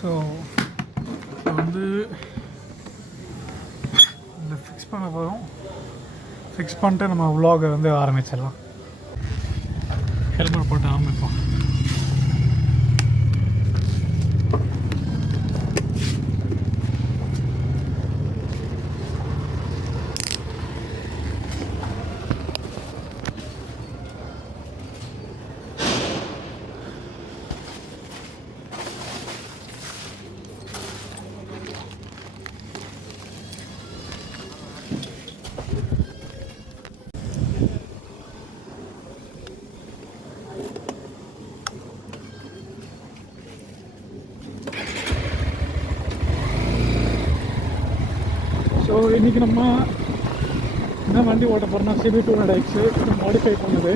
So வந்து இந்த fix பண்ண போகிறோம். ஃபிக்ஸ் பண்ணிட்டு நம்ம vlog வந்து ஆரம்பிச்சிடலாம். ஹெல்மெட் போட்டு ஆரம்பிப்போம். ஸோ இன்றைக்கி நம்ம என்ன வண்டி ஓட்ட போகிறோம்னா CB200X மாடிஃபை பண்ணுது.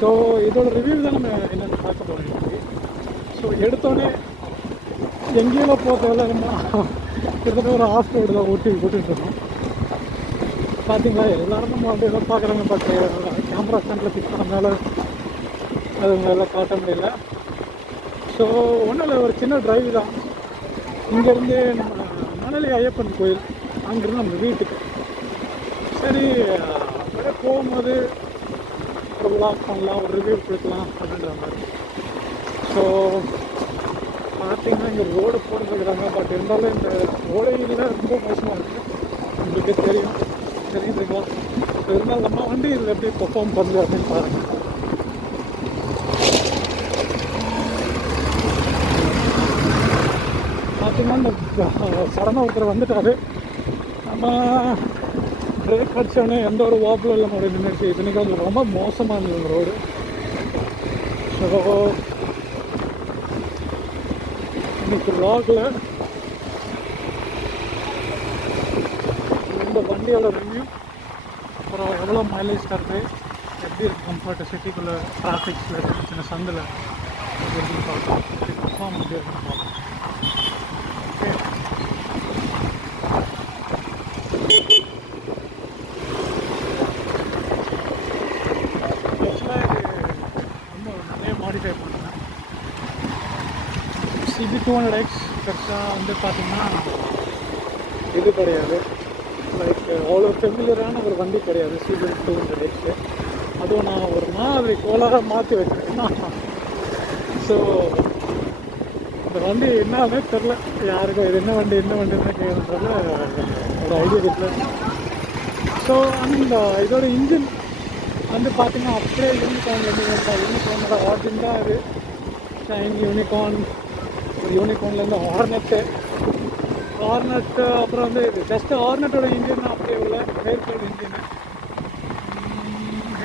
ஸோ இதோட ரிவ்யூ தான் நம்ம என்னென்னு பார்க்க போகிறோம் இன்றைக்கி. ஸோ எடுத்தோடனே எங்கேயோ போகிறதில்ல, நம்ம கிட்டத்தட்ட ஒரு ஆஃப் ரோடு தான் ஓட்டிகிட்ருக்கோம். பார்த்தீங்களா, எல்லோரும் நம்ம வந்து எதாவது பார்க்குறாங்க, பட் கேமரா ஸ்டாண்டில் ஃபிக்ஸ் பண்ணனால அது உங்களால் காட்ட முடியல. ஸோ ஒன்றும் இல்லை, ஒரு சின்ன டிரைவ் தான். இங்கேருந்து நம்ம மணலி ஐயப்பன் கோயில் அங்கேருந்து நம்ம வீட்டுக்கு. சரி, அப்படியே போகும்போது ஒரு விளாக் பண்ணலாம், ஒரு ரிவ்யூ கொடுக்கலாம் அப்படின்ற மாதிரி. ஸோ பார்த்தீங்கன்னா இங்கே ரோடு போட்டுருக்குறாங்க, பட் இருந்தாலும் இந்த ரோடையில் ரொம்ப மோசமாக இருக்குது, உங்களுக்கே தெரியுதுங்களா. ஸோ இருந்தாலும் நம்ம வண்டி இதில் எப்படி பெர்ஃபார்ம் பண்ணுது அப்படின்னு பாருங்கள். பார்த்தீங்கன்னா இந்த சடனாக ஒருத்தர் வந்துட்டார். நம்ம பிரேக் அடித்தோடனே எந்த ஒரு வாப்பிலும் இல்லாமல் ஒரு நின்றுச்சு. இன்றைக்கி வந்து ரொம்ப மோசமாக இருந்தது ரோடு. ஸோ இன்னைக்கு vlogல இந்த வண்டியோட ரிவ்யூ, அப்புறம் எவ்வளோ மைலேஜ் தருது, எப்படி இருக்குது கம்ஃபர்ட்டு, சிட்டிக்குள்ளே டிராஃபிக்ஸில் சின்ன சந்தில் எப்படி இருக்குன்னு பார்க்கலாம், எப்படி பர்ஃபார்ம் எப்படி இருக்குன்னு பார்க்கலாம். ஓகே, மாடிஃபை பண்ணுறேன். CB200X பெருசாக வந்து பார்த்திங்கன்னா இது கிடையாது, லைக் அவ்வளோ ஃபெமிலியரான ஒரு வண்டி கிடையாது CB200X. அதுவும் நான் ஒரு மாதிரி கோளாராக மாற்றி வச்சுருக்கேன்னா, ஸோ இந்த வண்டி என்னன்னே தெரில, யாருக்கும் இது என்ன வண்டின்னு கேட்குறதுல ஒரு ஐடியா இல்லை. ஸோ அந்த இதோட இன்ஜின் வந்து பார்த்திங்கன்னா அப்படியே யூனிகார்ன்லேருந்து யூனிகார்னோட ஆர்ஜின் தான் அது. ஷைன் யூனிகார்ன், ஒரு யூனிகார்ன்லேருந்து ஹார்னெட்டு, அப்புறம் வந்து இது ஜஸ்ட்டு ஹார்னெட்டோட இன்ஜின் அப்படியே உள்ள ஏர்கூல்டு இன்ஜினு.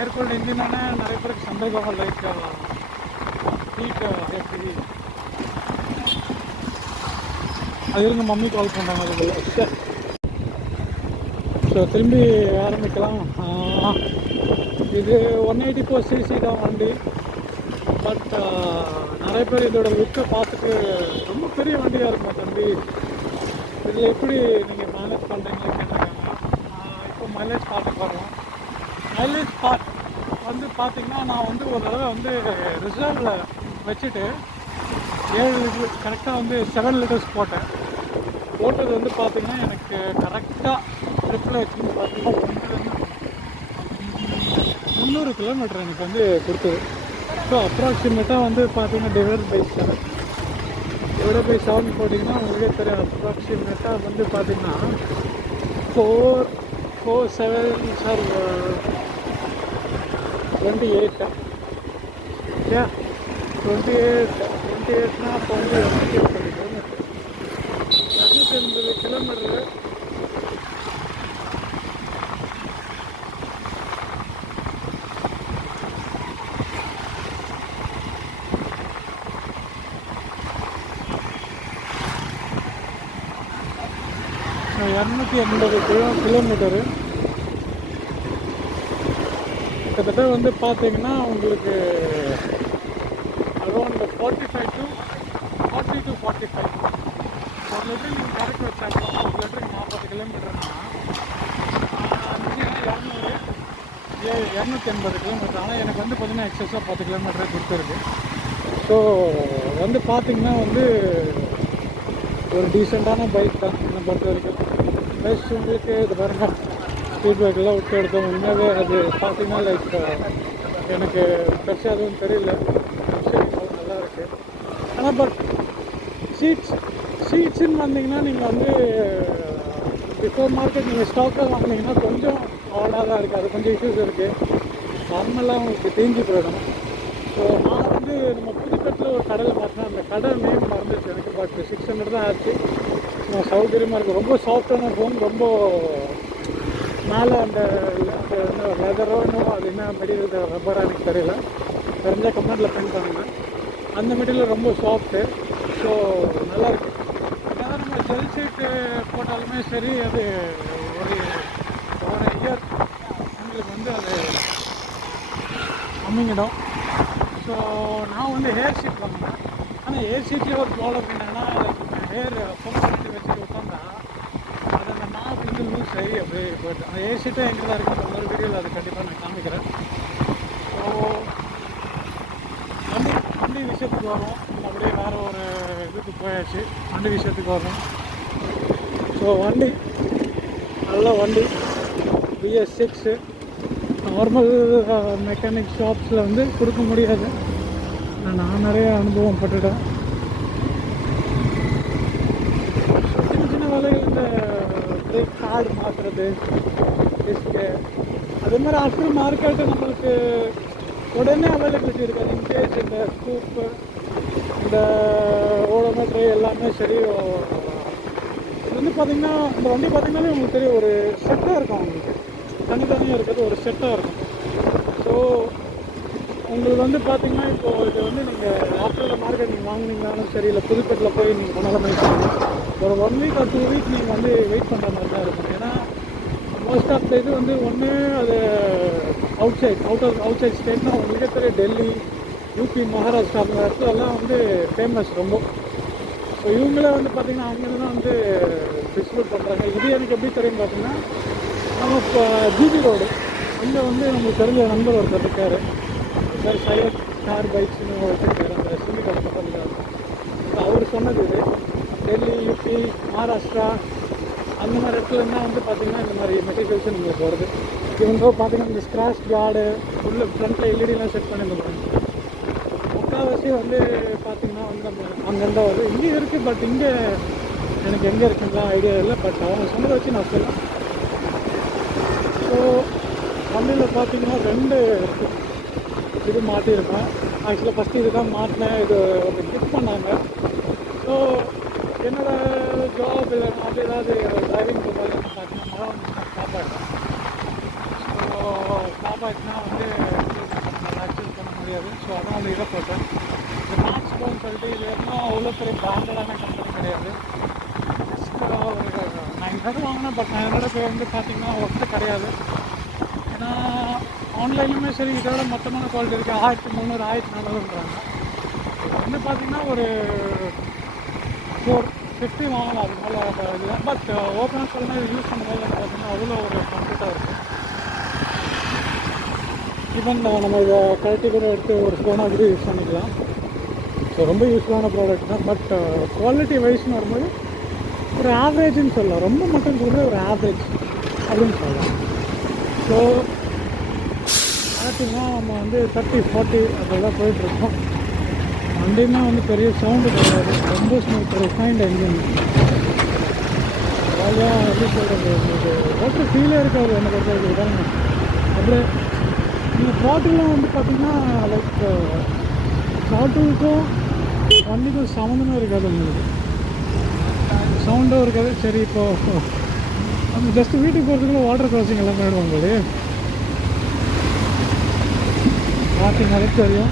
ஏர்கூல்டு இன்ஜினான நிறைய பேருக்கு சந்தேகம், லைக் ஹீட் எப்படி அது இருங்க, மம்மி கால் பண்ணுறாங்க அதுக்குள்ள. ஸோ திரும்பி ஆரம்பிக்கலாம். இது 184cc தான் வண்டி, பட் நிறைய பேர் இதோட லுக்கை பார்த்துட்டு ரொம்ப பெரிய வண்டியாக இருக்கும் தம்பி, இதில் எப்படி நீங்கள் மேனேஜ் பண்ணுறீங்களே கேட்டிருக்காங்க. இப்போ மைலேஜ் பார்த்து வரலாம். மைலேஜ் பார்ட் வந்து பார்த்திங்கன்னா நான் வந்து ஒரு தடவை வந்து ரிசர்வில் வச்சுட்டு 7 லிட்டர் கரெக்டாக வந்து 7 லிட்டர்ஸ் போட்டது வந்து பார்த்திங்கன்னா எனக்கு கரெக்டாக ட்ரிப்பில் வச்சுன்னு பார்த்தீங்கன்னா 300 கிலோமீட்டர் எனக்கு வந்து கொடுத்தது. ஸோ அப்ராக்சிமேட்டாக வந்து பார்த்திங்கன்னா டிவைட் பை 7 போட்டிங்கன்னா உங்களுக்கே தெரியும். அப்ராக்சிமேட்டாக வந்து பார்த்திங்கன்னா 4 7 சார் 28 ஓகே 28னா அப்போ வந்து 280 கிலோமீட்டரு. கிலோமீட்டரு கிட்டத்தட்ட வந்து பார்த்தீங்கன்னா உங்களுக்கு அரௌண்ட் 45 to 45 ஒரு லிட்டர் நீங்கள் கரெக்ட் வச்சாங்க. ஒரு லிட்டருக்கு 40 கிலோமீட்டர்னா 280 கிலோமீட்டர். ஆனால் எனக்கு வந்து பார்த்தீங்கன்னா எக்ஸஸாக 10 கிலோமீட்டரே கொடுத்துருக்கு. ஸோ வந்து பார்த்திங்கன்னா வந்து ஒரு டீசெண்டான பைக் தான் என்னை பொறுத்த வரைக்கும். ப்ளஸ் உங்களுக்கு இது பாருங்கள், ஸ்பீட் பிரேக்கெல்லாம் விட்டு எடுத்தோம். உண்மையாகவே அது பார்த்தீங்கன்னா லைக் எனக்கு பெருசாக எதுவும் தெரியல, நல்லா இருக்குது. ஆனால் பட் சீட்ஸுன்னு வந்தீங்கன்னா நீங்கள் வந்து பிஃபோர் மார்க்கெட் நீங்கள் ஸ்டாக்காக வாங்கினீங்கன்னா கொஞ்சம் ஆடாக தான் இருக்குது. அது கொஞ்சம் இஷ்யூஸ் இருக்குது. நார்மலாக உங்களுக்கு தேஞ்சி போயிடும். ஸோ நான் வந்து நம்ம புதுக்கட்டில் ஒரு கடையில் பார்த்தேன். அந்த கடை நேம் மறந்துச்சு எனக்கு. பட் 600 தான் ஆச்சு. சௌகரியமாக இருக்குது. ரொம்ப சாஃப்டான ஃபோன். ரொம்ப மேலே அந்த லெதரோ என்னவோ அது என்ன மெட்டீரியல், ரப்பராக எனக்கு தெரியல, தெரிஞ்சால் கமெண்ட்டில் பிரிண்ட் பண்ணுங்கள். அந்த மெட்டீரியல் ரொம்ப சாஃப்ட்டு. ஸோ நல்லாயிருக்கு. ஏன்னா நம்ம ஜெல் சீட்டு போட்டாலுமே சரி, அது ஒரு இயர் உங்களுக்கு வந்து அது அம்மிங்கிடும். ஸோ நான் வந்து ஹேர் ஷீட் வாங்கினேன். ஆனால் ஹேர் ஷீட்லேயே ஒரு ப்ராப்ளம் என்னென்னா, ஹேர் ஃபோன் பண்ணிட்டு வச்சுட்டு உட்காந்தா அது அந்த நாப் வந்து லூஸ் ஆகி அப்படியே போய்ட்டு. அந்த ஹேர் ஷீட்டே எங்கே தான் இருக்குது. ஒரு வீடியோவில் அது கண்டிப்பாக நான் காமிக்கிறேன். ஸோ வண்டி விஷயத்துக்கு வரும். அப்படியே வேறு ஒரு இதுக்கு போயாச்சு. வண்டி விஷயத்துக்கு வரும். ஸோ வண்டி நல்ல வண்டி BS6. நார்மல் மெக்கானிக் ஷாப்ஸில் வந்து கொடுக்க முடியாது. நான் நிறைய அனுபவம் பட்டுட்டேன். சின்ன சின்ன வேலைகள், இந்த பிரேக் கார்டு மாற்றுறது, டிஸ்க்கு, அதே மாதிரி ஆஃப்டர் மார்க்கெட்டு நம்மளுக்கு உடனே அவைலபிலிட்டி இருக்காது. இன்கேஸ் இந்த ஸ்கூப்பு, இந்த ஓடோமீட்ரு எல்லாமே சரி. இது வந்து பார்த்திங்கன்னா இந்த வண்டி பார்த்திங்கனாலே உங்களுக்கு தெரியும், ஒரு செட்டாக இருக்கும். உங்களுக்கு தனித்தனியாக இருக்கிறது ஒரு செட்டாக இருக்கும். ஸோ உங்களுக்கு வந்து பார்த்திங்கன்னா இப்போது இது வந்து நீங்கள் ஆஃப்டர் மார்க்கெட் நீங்கள் வாங்கினீங்கனாலும் சரி, இல்லை புதுப்பேட்டில் போய் நீங்கள் பண்ணாலும் ஒரு 1 வீக் ஆர் 2 வீக் நீங்கள் வந்து வெயிட் பண்ணுற மாதிரி தான் இருக்கும். ஏன்னா மோஸ்ட் ஆஃப் த இது வந்து ஒன்று அது அவுட் சைட் ஸ்டேட்னா உங்களுக்கே தெரியும், டெல்லி, யூபி, மகாராஷ்டிரா அந்த இடத்துலலாம் வந்து ஃபேமஸ் ரொம்ப. ஸோ இவங்களே வந்து பார்த்திங்கன்னா அங்கேருந்து தான் வந்து டிஸ்ட்ரிபியூட் பண்ணுறாங்க. இது எனக்கு எப்படி தெரியும் பார்த்தீங்கன்னா, நம்ம இப்போ ஜிபி ரோடு அங்கே வந்து நம்மளுக்கு தெரிஞ்ச நண்பர் ஒருத்தர் இருக்கார். சார் சையத் கார் பைக்ஸ்னு வச்சுருக்காரு. அந்த சிமிக்கல் பக்கத்தில் அவர் சொன்னது இது. டெல்லி, யூபி, மகாராஷ்டிரா அந்த மாதிரி இடத்துலன்னா வந்து பார்த்திங்கன்னா இந்த மாதிரி மெட்டீரியல்ஸ் நம்மளுக்கு வருது. இவங்க பார்த்திங்கன்னா இந்த ஸ்க்ராட்ச் கார்டு உள்ள ஃப்ரண்ட்டில் எல்இடிலாம் செட் பண்ணியிருந்தாங்க. முக்கால்வாசி வந்து பார்த்திங்கன்னா வந்து நம்ம அங்கேருந்தா வருது. இங்கே இருக்குது. பட் இங்கே எனக்கு எங்கே இருக்குங்கலாம் ஐடியா இல்லை. பட் அவங்க சொன்னதை வச்சு நான் சொல்லுவேன். ஸோ வண்டியில் பார்த்திங்கன்னா 2 இது மாட்டியிருக்கேன். ஆக்சுவலாக ஃபஸ்ட்டு இது தான் மாட்டினேன். இது ஒரு கிஃப்ட் பண்ணாங்க. ஸோ என்னோடய ஜாப் இல்லை அப்படி ஏதாவது டிரைவிங் போகிறது பார்த்தீங்கன்னா மழை வந்துச்சுன்னா ஸ்டாப் ஆகிடும். ஸோ ஸ்டாப் ஆகிடுச்சுன்னா வந்து ஆக்சுவல் பண்ண முடியாது. ஸோ அதான் வந்து இதை போட்டேன். இந்த மேக்ஸ் ஃபோன் சொல்லிட்டு இது இன்னும் அவ்வளோ பெரிய பிராண்டடான கம்பெனி கிடையாது. ஒரு 900 வாங்கினேன். பட் 900 வந்து பார்த்திங்கன்னா ஒர்த்து கிடையாது. ஏன்னா ஆன்லைன்லையுமே சரி இதோட மொத்தமான குவாலிட்டி இருக்குது. 1300 1400ன்றாங்க. இது வந்து பார்த்திங்கன்னா ஒரு 450 வாங்கலாம். அது மேலே இதுதான். பட் ஓப்பனாக சொல்லணும், இது யூஸ் பண்ணும்போது பார்த்திங்கன்னா அவ்வளோ ஒரு கம்ஃபர்ட்டாக இருக்கும். ஈவன் நம்ம இதை கழட்டி கூட எடுத்து ஒரு ஃபோனாக கூட யூஸ் பண்ணிக்கலாம். ஸோ ரொம்ப யூஸ்ஃபுல்லான ப்ராடக்ட் தான். பட் குவாலிட்டி வைஸ்னு வரும்போது ஒரு ஆவரேஜ்னு சொல்லலாம். ரொம்ப மட்டும் சொல்கிற ஒரு ஆவரேஜ் அப்படின்னு சொல்லலாம். ஸோ பார்த்திங்கன்னா நம்ம வந்து 30-40 அதெல்லாம் போயிட்டுருக்கோம். வண்டினா வந்து பெரிய சவுண்டு கிடையாது. ரொம்ப ஸ்மூத், ரிஃபைன்ட் என்ஜின். ஜாலியாக எப்படி சொல்கிறது, உங்களுக்கு ஓட்டுற ஃபீலே இருக்காது என்னை பொறுத்த வரைக்கும். தானே அப்படியே நீங்கள் த்ராட்டில்லாம் வந்து பார்த்திங்கன்னா லைக் த்ராட்டிலுக்கும் வண்டிக்கும் சம்மந்தமே இருக்காது. உங்களுக்கு சவுண்டும் இருக்காது. சரி, இப்போது நம்ம ஜஸ்ட்டு வீட்டுக்கு போகிறதுக்குள்ள வாட்டர் கிராசிங் எல்லாம் பண்ணிடுவோம். போது பார்த்தீங்கன்னாலே தெரியும்.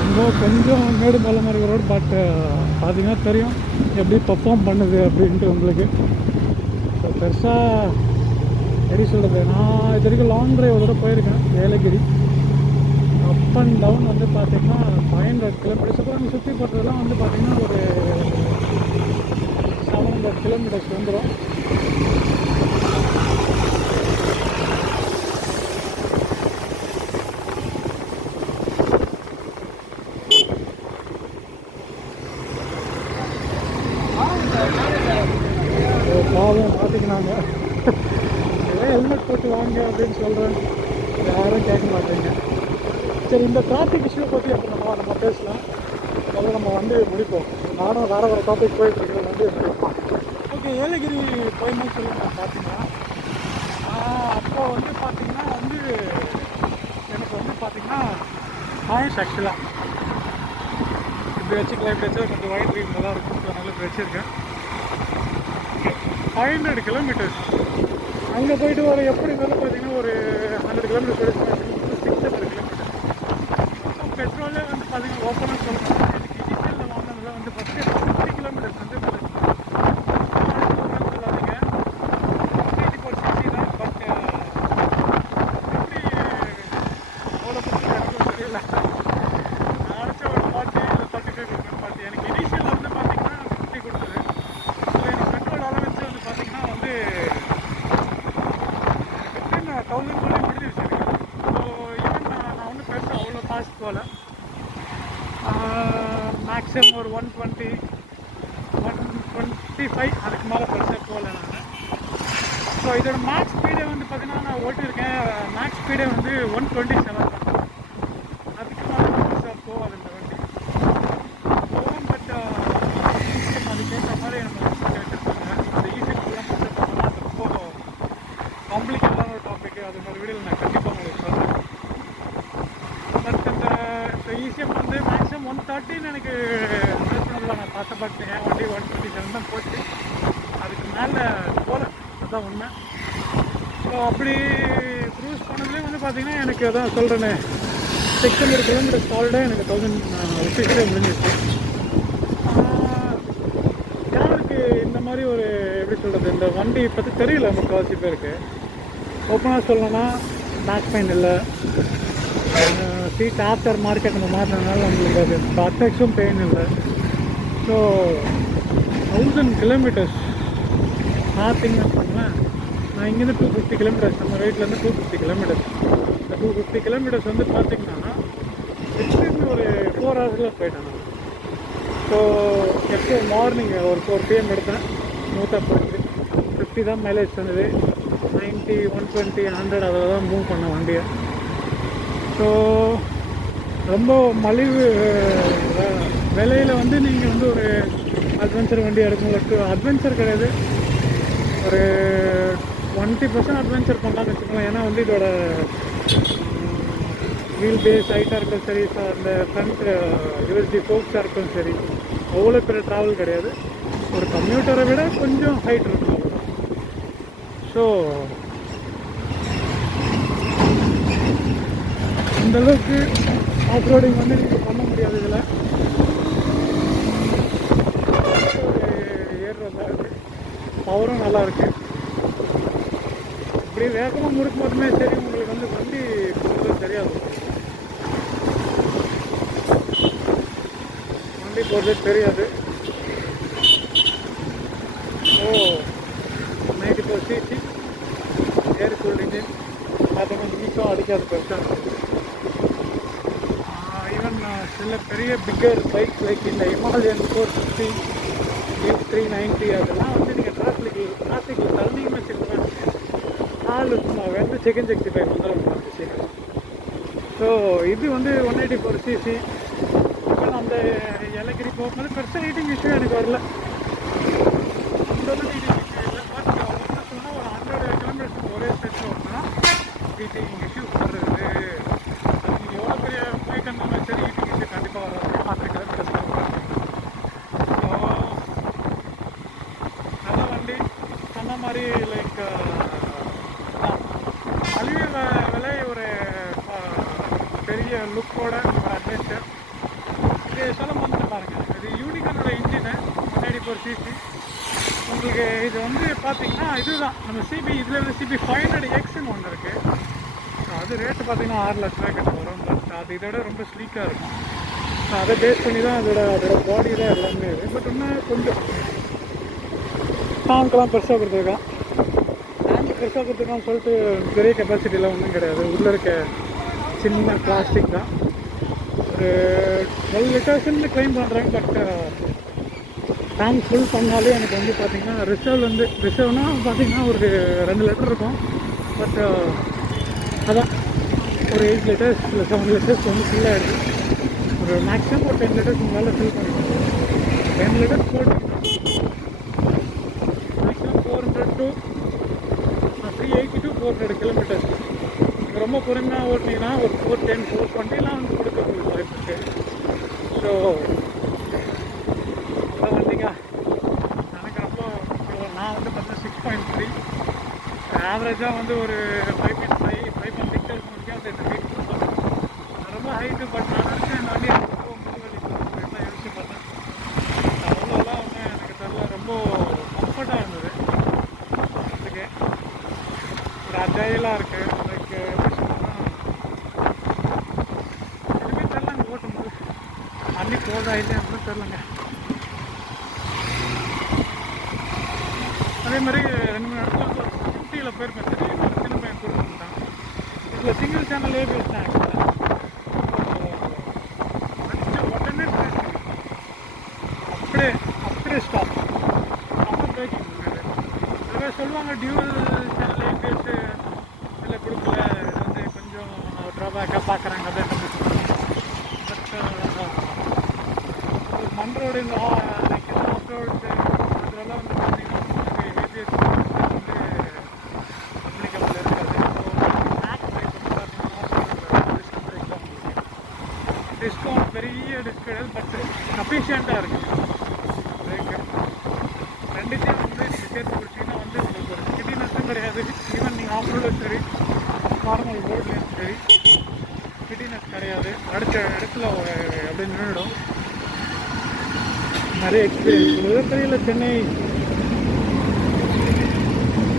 ரொம்ப கொஞ்சம் மேடு பள்ளமாக இருக்கிற ரோடு. பட் பார்த்தீங்கன்னா தெரியும் எப்படி பர்ஃபார்ம் பண்ணுது அப்படின்ட்டு உங்களுக்கு. ஸோ பெருசாக எப்படி சொல்கிறது, நான் இது வரைக்கும் லாங் ட்ரைவ் கூட போயிருக்கேன். ஏலகிரி அப் அண்ட் டவுன் வந்து பார்த்திங்கன்னா 500 கிலோமீட்டர்ஸ். அப்புறம் அங்கே சுற்றி போகிறதுலாம் வந்து பார்த்திங்கன்னா ஒரு 700 கிலோமீட்டர்ஸ் வந்துடும். சரி, இந்த டிராஃபிக் இஷ்யூ பற்றி அப்போ நம்ம பேசலாம். முதல்ல நம்ம வண்டி முடிப்போம். நானும் வேறு வேறு டாபிக் போயிட்டு இருக்கிற வண்டி முடிப்போம். ஓகே, ஏலகிரி போயின்னு சொல்லி நான் பார்த்தீங்கன்னா அப்போ வந்து பார்த்திங்கன்னா வந்து எனக்கு வந்து பார்த்திங்கன்னா ஆயுஷ் ஆக்சுவலாக இப்படி வச்சுக்கலாம், இப்படி வச்சா கொஞ்சம் ஒயிட் ரீல் நல்லா இருக்கும். அதனால் இப்படி வச்சுருக்கேன். 500 கிலோமீட்டர்ஸ் அங்கே போயிட்டு ஒரு எப்படி இருந்தாலும் பார்த்தீங்கன்னா ஒரு 100 கிலோமீட்டர் போயிட்டு 600 கிலோமீட்டர். ஸோ பெட்ரோலே வந்து பார்த்தீங்கன்னா ஓப்பனாக சொல்லணும், எனக்கு இனிஷியலில் வாங்கினதில் வந்து ஃபஸ்ட்டு 50 கிலோமீட்டர்ஸ் வந்து சொல்லாதீங்க 184 cc தான். பட் எப்படி அவ்வளோ பற்றி எனக்கு தெரியல. நான் அடிச்ச ஒரு 40 இல்லை 35 கொடுக்குறேன். பட் எனக்கு இனிஷியல் வந்து பார்த்தீங்கன்னா 50 கொடுத்தது. ஸோ எனக்கு பெட்ரோல் அளவச்சு வந்து பார்த்தீங்கன்னா வந்து 1000 கூட முடிஞ்சிருச்சு எனக்கு. ஸோ ஈவன் நான் வந்து பெருசாக அவ்வளோ ஃபாஸ்ட் போகல. மேக்ஸிமம் ஒரு 120 125 அதுக்கு மேலே பெருசாக போகல நான். ஸோ இதோட மேக்ஸ் ஸ்பீடே வந்து பார்த்தீங்கன்னா நான் ஓட்டியிருக்கேன். மேக்ஸ் ஸ்பீடே வந்து 127 தான். அதுக்கு மேலே பெருசாக போகாது இந்த வண்டி போகும். பட் அதுக்கேற்ற மாதிரி நம்ம கேட்டுருக்காங்க. அந்த ஈஸியெல்லாம் பார்த்தோம்னா அது ரொம்ப காம்ப்ளிகேட்டான ஒரு டாபிக். அது மாதிரி வீடியோவில் நான் கண்டிப்பாக உங்களுக்கு சொல்கிறேன். பட் இந்த ஈஸியாக வந்து மேக்ஸிமம் 130 எனக்கு பேசணும்ல நான் பார்த்தேன். பட் என் வண்டி 127 தான் போச்சு. அதுக்கு மேலே போகல, அதுதான் உண்மை. ஸோ அப்படி க்ரூஸ் பண்ணதுலேயே வந்து பார்த்திங்கன்னா எனக்கு அதான் சொல்கிறேனே 600 கிலோமீட்டர் சால்டாக எனக்கு 1000 முடிஞ்சிச்சு. யாருக்கு இந்த மாதிரி ஒரு எப்படி சொல்கிறது, இந்த வண்டி பற்றி தெரியல முக்கால்வாசி பேருக்கு. ஓப்பனாக சொல்லணும்னா பேக் பெயின் இல்லை, சீட் ஆஃப்டர் மார்க்கெட் நம்ம மாற்றினால நம்மளுக்கு அது அட்டாக்ஸும் பெயின் இல்லை. ஸோ 1000 கிலோமீட்டர்ஸ் பார்த்தீங்கன்னு வச்சுக்கோங்களேன். நான் இங்கேருந்து 250 கிலோமீட்டர்ஸ், நம்ம வீட்டிலேருந்து 250 கிலோமீட்டர்ஸ். இந்த 250 கிலோமீட்டர்ஸ் வந்து பார்த்திங்கன்னா எக்ஸ்ட்ரீம்லி ஒரு 4 ஹவர்ஸில் போயிட்டேன் நான். ஸோ எப்போ மார்னிங் ஒரு 4 PM எடுத்தேன். ஸ்மூத்தாக போயிடுச்சு. 50 தான் மைலேஜ் சொன்னது. 90 120 100 அதில் தான் மூவ் பண்ண வண்டியை. ஸோ ரொம்ப மலிவு விலையில் வந்து நீங்கள் வந்து ஒரு அட்வென்ச்சர் வண்டி எடுக்கணும். அட்வென்ச்சர் கிடையாது, ஒரு 20% அட்வென்ச்சர் பண்ணலான்னு வச்சுக்கோங்க. ஏன்னா வந்து இதோட வீல் பேஸ் ஹைட்டாக இருக்கும் சரி, அந்த ஃப்ரண்ட் யூஎஸ்டி ஃபோக்ஸாக இருக்கும் சரி, அவ்வளோ பெரிய ட்ராவல் கிடையாது. ஒரு கம்ப்யூட்டரை விட கொஞ்சம் ஹைட் இருக்கும் அவ்வளோதான். ஸோ அந்தளவுக்கு ஆஃப் ரோடிங் வந்து நீங்கள் பண்ண முடியாது. இதில் ஏறுறது இருக்குது, பவரும் நல்லாயிருக்கு. இப்படி வேகமாக முறுக்கு மட்டுமே சரி, உங்களுக்கு வந்து வண்டி போகிறது தெரியாது. வண்டி போகிறதே தெரியாது. ஸோ 94 cc ஏர் கூல்ட் இன்ஜின் பார்த்தீங்கன்னா ஈஸாக அடிக்காது பெருசாக. ஈவன் சில பெரிய பிக்கர் பைக்ஸ் லைக் இந்த ஹிமாலயன் 450 390 அதெல்லாம் வந்து நீங்கள் டிராஃபிக்கில் தள்ளிங்கன்னு வச்சுக்கோங்க, நாலு வந்து செகண்ட் 65 வந்துடும் சீக்கிரம். ஸோ இது வந்து 184 cc. இப்போ அந்த ஏலகிரி போகும்போது பெருசாக ஹீட்டிங் இஷ்யூ எனக்கு வரல. அந்த ஹீட்டிங் இஷ்யூ இல்லை. பட் ஒன்று சொன்னால் ஒரு 100 கிலோமீட்டர்ஸ் ஒரே ஸ்ட்ரெச்சில் ஓட்டினா ஹீட்டிங் இஷ்யூ வர்றது. அது நீங்கள் எவ்வளோ பெரிய பைக் இருந்தாலும் சரி ஹீட்டிங் இஷ்யூ கண்டிப்பாக வராது. 100 கிலோமீட்டர்ஸ் ஸோ நல்ல வண்டி சொன்ன மாதிரி லைக் மலிவு விலை, ஒரு பெரிய லுக்கோட ஒரு அட்வென்ச்சர். இது சொல்ல வந்து பாருங்கள், இது யூனிகானோட இன்ஜினு 184 cc. உங்களுக்கு இது வந்து பார்த்தீங்கன்னா இதுதான் நம்ம சிபி, இதில் வந்து சிபி 500Xன்னு ஒன்று இருக்குது. அது ரேட்டு பார்த்தீங்கன்னா 6 லட்ச ரூபாய் கிட்ட வரும். பட் அது இதோட ரொம்ப ஸ்லீக்காக இருக்கும். ஸோ அதை பேஸ் பண்ணி தான் அதோட பாடி தான் எல்லாமே. பட் இன்னும் கொஞ்சம் டேங்க்லாம் பெருசாக கொடுத்துருக்கான். டேங்க் பெருசாக கொடுத்துருக்கான்னு சொல்லிட்டு பெரிய கெப்பாசிட்டிலாம் ஒன்றும் கிடையாது. உள்ளே இருக்க சின்ன பிளாஸ்டிக் தான். ஒரு 12 லிட்டர்ஸ்ன்னு கிளைம் பண்ணுறாங்க. பட் டேங்க் ஃபுல் பண்ணாலே எனக்கு வந்து பார்த்திங்கன்னா ரிசர்வ்னால் பார்த்திங்கன்னா ஒரு 2 லிட்டர் இருக்கும். பட் அதான் ஒரு 8 லிட்டர்ஸ் இல்லை 7 லிட்டர்ஸ் வந்து ஃபில் ஆகிடுது. ஒரு மேக்ஸிமம் ஒரு 10 லிட்டர்ஸ் உங்களால் ஃபில் பண்ணிக்கலாம். 10 லிட்டர்ஸ் போட்டிங்கன்னா மேக்ஸிமம் 400 to 380 to 400 கிலோமீட்டர்ஸ். ரொம்ப பொறுமையாக ஓட்டினீங்கன்னா ஒரு 410 420 வந்து கொடுக்க வாய்ப்பு இருக்குது. ஸோ வந்தீங்க எனக்கு ரொம்ப நான் வந்து பார்த்தீங்கன்னா 6.3 ஆவரேஜாக வந்து ஒரு 5.5 5.6 முடியும். அந்த ஹைட் ரொம்ப ஹைட்டு. பட் நான் நினச்சேன் இந்த வண்டி ரொம்ப முதுவலி யோசிச்சு பார்த்தேன். அவ்வளோலாம் வந்து எனக்கு தெரியல, ரொம்ப கம்ஃபர்ட்டாக இருந்தது. அதுக்கு ஒரு அஜாயிலாக இருக்குது. லைக் எப்படி சொன்னோம்னா எதுவுமே தெரிலங்க ஓட்டும்போது. வண்டி போதா இல்லைன்னு தெரிலங்க. அதே மாதிரி 2-3 இடத்துல வந்து 50 போயிருக்கேன். சின்ன பையன் கொடுத்துட்டான். இதில் சிங்கிள் சேனல் ஏபிஎஸ் தான் ஆக்சுவலாக. உடனே அப்படியே ஸ்டாப் அப்புறம் பிரேக்கிங் பண்ணாது. அதுவே சொல்லுவாங்க டியூவல் சேனல் ஏபிஎஸ் இதில் கொடுக்கல, இது வந்து கொஞ்சம் ட்ராபேக்காக பார்க்குறாங்க. அதை நம்ம பட் மண் ரோடு இந்த லைக் ஆஃப் ரோட்ஸு அதெல்லாம் வந்து பார்த்தீங்கன்னா ஏபிஎஸ் வந்து அப்ளிகபிள் இருக்காது. டிஸ்கவுண்ட் பெரிய டிஸ்கவுண்ட் பட் அஃபிஷியண்ட்டாக இருக்குது பிரேக்கு. ரெண்டுத்தையும் வந்து நீங்கள் சேர்த்து பிடிச்சிங்கன்னா வந்து உங்களுக்கு ஒரு கிட்டினஸும் கிடையாது. ஈவன் நீங்கள் ஆஃப் ரோடும் சரி நார்மல் ரோட்லேயும் சரி கிட்டினஸ் கிடையாது. அடுத்த இடத்துல அப்படி நின்றுடும். நிறைய எக்ஸ்பீரியன்ஸ் மிகப்பெரிய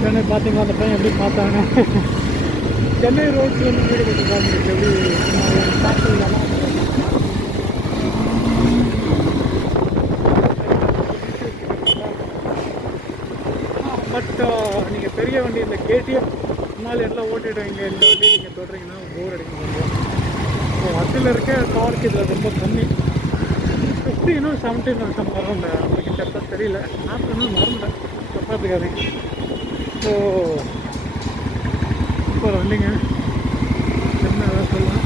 சென்னை பார்த்தீங்கன்னா அந்த பையன் எப்படி பார்த்தாங்க. சென்னை ரோட்ஸில் வந்து வீடு கட்டுறாங்க எப்படி பார்த்துக்கலாம். பட் நீங்கள் பெரிய வண்டி இந்த கேடிஎம் முன்னாள் எல்லாம் ஓட்டிடுவீங்க. இந்த வண்டி நீங்கள் தொடுறீங்கன்னா போர் அடிக்க முடியும். ஸோ அதில் இருக்க காருக்கு இதில் ரொம்ப கம்மி. 15 or 17 வருஷம் வரும். நம்மளுக்கு கரெக்டாக தெரியல. நான் மறந்துட்டேன் பார்த்துக்காதீங்க. ஸோ இப்போ வண்டிங்க என்ன ஏதாவது சொல்லலாம்.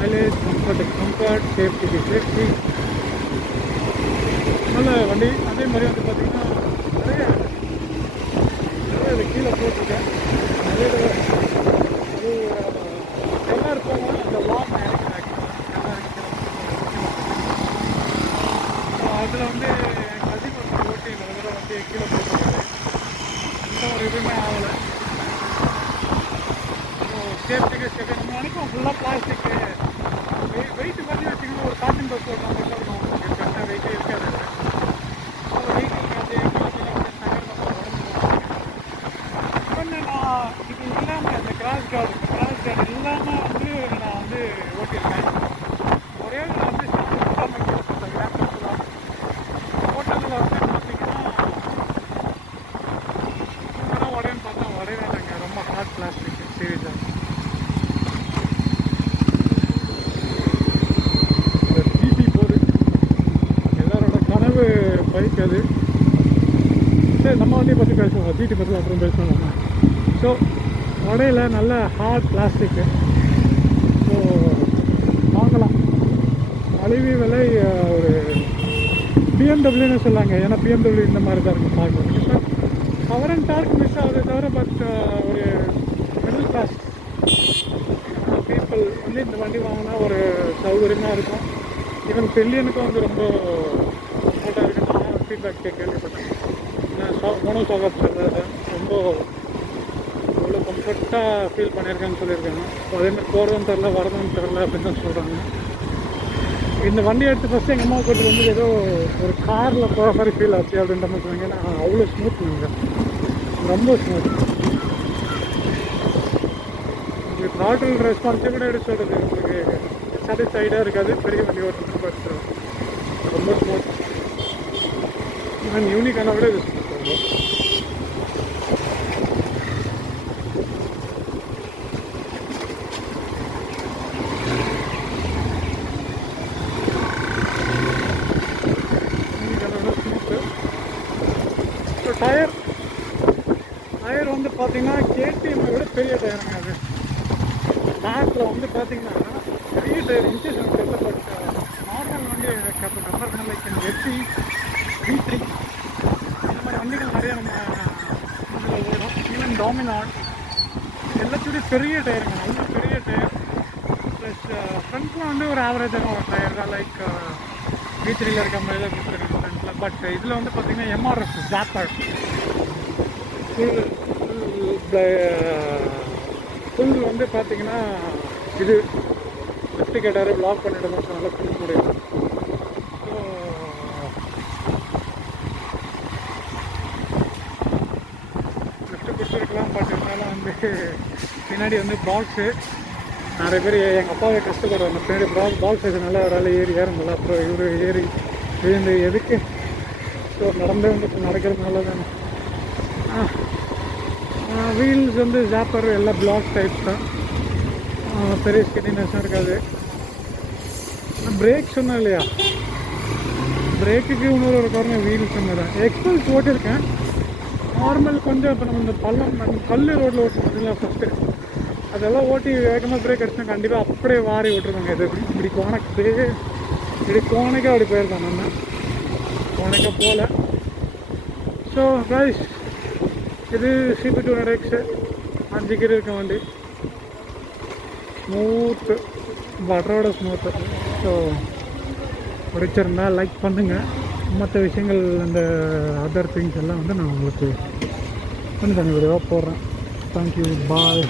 மைலேஜ் கம்ஃபர்ட் சேஃப்டி நல்ல வண்டி. அதே மாதிரி வந்து பார்த்திங்கன்னா நிறைய இது கீழே போட்டிருக்கேன். நிறைய அது எல்லாம் இருப்பாங்க. அந்த வாக் அதில் வந்து என் கசின் ஒரு ஓட்டி ஒரு தடவை வந்து கீழே போட்டுருக்காரு. எந்த ஒரு இதுவுமே ஆகலை. ஸோ சேஃப்டிக்கு நம்ம நினைப்போம் ஃபுல்லாக பிளாஸ்டிக்கு வெயிட்டு பண்ணி வச்சிங்கன்னா ஒரு காட்டன் பஸ் ஓட்டினா மட்டும் இருக்கும். உங்களுக்கு கரெக்டாக வெயிட்டே இருக்காது. ஸோ வெயிட் இருக்காது. நான் இது இல்லாமல் இந்த கிராஸ் கார்டு இல்லாமல் வந்து நான் வந்து ஓட்டியிருக்கேன். ஒரே வந்து ஹோட்டலில் வந்து பார்த்தீங்கன்னா உடையன்னு பார்த்தா உடையவே இல்லைங்க. ரொம்ப ஹார்ட் பிளாஸ்டிக் சீரியஸாக. டிபி போகுது. எல்லாரோட கனவு பைக் அது. சரி நம்ம வண்டியை பற்றி பேசுவோம். டிடி பற்றி அப்புறம் பேசுவோம். ஸோ உடையில நல்ல ஹார்ட் பிளாஸ்டிக்கு. ஸோ வாங்கலாம். மலிவு விலை ஒரு பிஎம்டபிள்யூன்னு சொல்லாங்க. ஏன்னா பிஎம்டபிள்யூ இந்த மாதிரி தான் இருக்கும் பார்க்குறதுக்கு. But power and torque miss ஆகுது தவிர பட் ஒரு மிடில் கிளாஸ் பீப்புள் வந்து இந்த வண்டி வாங்கினா ஒரு சௌகரியமாக இருக்கும். ஈவன் பில்லியனுக்கும் வந்து ரொம்ப கம்ஃபர்ட்டாக இருக்குது. நான் ஃபீட்பேக் கேள்விப்பட்டேன். மனோ சாகர் ரொம்ப இவ்வளோ கம்ஃபர்ட்டாக ஃபீல் பண்ணியிருக்கேன்னு சொல்லியிருக்காங்க. அதேமாதிரி போகிறதும் தெரில வரதும் தெரில அப்படின்னு தான் சொல்கிறாங்க. இந்த வண்டி எடுத்து ஃபஸ்ட்டு எங்கள் அம்மா கூட்டு வந்து ஏதோ ஒரு காரில் போகிற மாதிரி ஃபீல் ஆச்சு அப்படின்ற மாதிரி சொன்னாங்க. ஏன்னா அவ்வளோ ஸ்மூத் நீங்கள் ரொம்ப ஸ்மூத். உங்களுக்கு த்ராட்டில் ரெஸ்பான்ஸே கூட எடுத்து சொல்கிறது உங்களுக்கு சாட்டிஸ்ஃபைடாக இருக்காது. பெரிய வண்டி ஓட்டுறது பட் ரொம்ப ஸ்மூத். ஈவன் யூனிக்கான விட இது ஸ்மூத் ரொம்ப. டயர் வந்து பார்த்தீங்கன்னா கேடிஎம்மை விட பெரிய டயருங்க அது. பேக்கில் வந்து பார்த்தீங்கன்னா பெரிய டயர் இன்ச்சஸ் எனக்கு தெரியல, பட் நார்மல் வண்டி கம்பேர் பண்ண லைக் எஃப்சி V3 இந்த மாதிரி வண்டிகள் நிறைய நம்ம இதில் ஓடும். ஈவன் டாமினான் எல்லாத்துலேயும் பெரிய டயருங்க, நல்ல பெரிய டயர். ப்ளஸ் ஃப்ரண்ட்டில் வந்து ஒரு ஆவரேஜான ஒரு டயர் தான், லைக் V3யில் இருக்க மாதிரி தான் கொடுத்துருக்காங்க ஃப்ரண்ட்டில். பட் இதில் வந்து பார்த்திங்கன்னா MRF ஜாப்பர் ஃபுல் வந்து பார்த்திங்கன்னா இது லெஃப்ட் கேட்டார் பிளாக் பண்ணிட்டு தான் நல்லா கொடுக்க முடியும். ஸோ லெஃப்ட்டு கொடுத்துருக்கலாம், பட் இருந்தாலும் வந்து பின்னாடி வந்து பாக்ஸு நிறைய பேர் எங்கள் அப்பாவை கஷ்டப்படுவாங்க, பின்னாடி பாக்ஸ் வச்சதுனால அவரால் ஏற முடியல. அப்புறம் இவர் ஏறி விழுந்து எதுக்கு, ஸோ நடந்தே வந்து நடக்கிறதுனால தானே. வீல்ஸ் வந்து ஜாப்பர் எல்லாம் பிளாக் டைப் தான், பெரிய ஸ்கின்னினஸும் இருக்காது. பிரேக் சொன்னேன் இல்லையா, பிரேக்குக்கு இன்னொரு ஒரு காரணம் வீல்ஸ் சொன்னதான். எக்ஸ்பல்ஸ் ஓட்டியிருக்கேன் நார்மல் கொஞ்சம். இப்போ நம்ம இந்த கல் ரோட்டில் ஓட்டுறதுல ஃபஸ்ட்டு அதெல்லாம் ஓட்டி வேகமாக பிரேக் அடிச்சுனா கண்டிப்பாக அப்படியே வாரி விட்டுருவாங்க. இது இப்படி கோணைக்காக அப்படி போயிருக்கோம், நம்ம கோணைக்காக போகல. ஸோ கைஸ், இது CB 200X 5 கீர் இருக்க வண்டி, ஸ்மூத்து, பட்டரோட ஸ்மூத்து. ஸோ பிடிச்சிருந்தா லைக் பண்ணுங்கள். மற்ற விஷயங்கள் அந்த அதர் திங்ஸ் எல்லாம் வந்து நான் உங்களுக்கு கொஞ்சம் தனி வீடியோவாக போடுறேன். தேங்க்யூ, பாய்.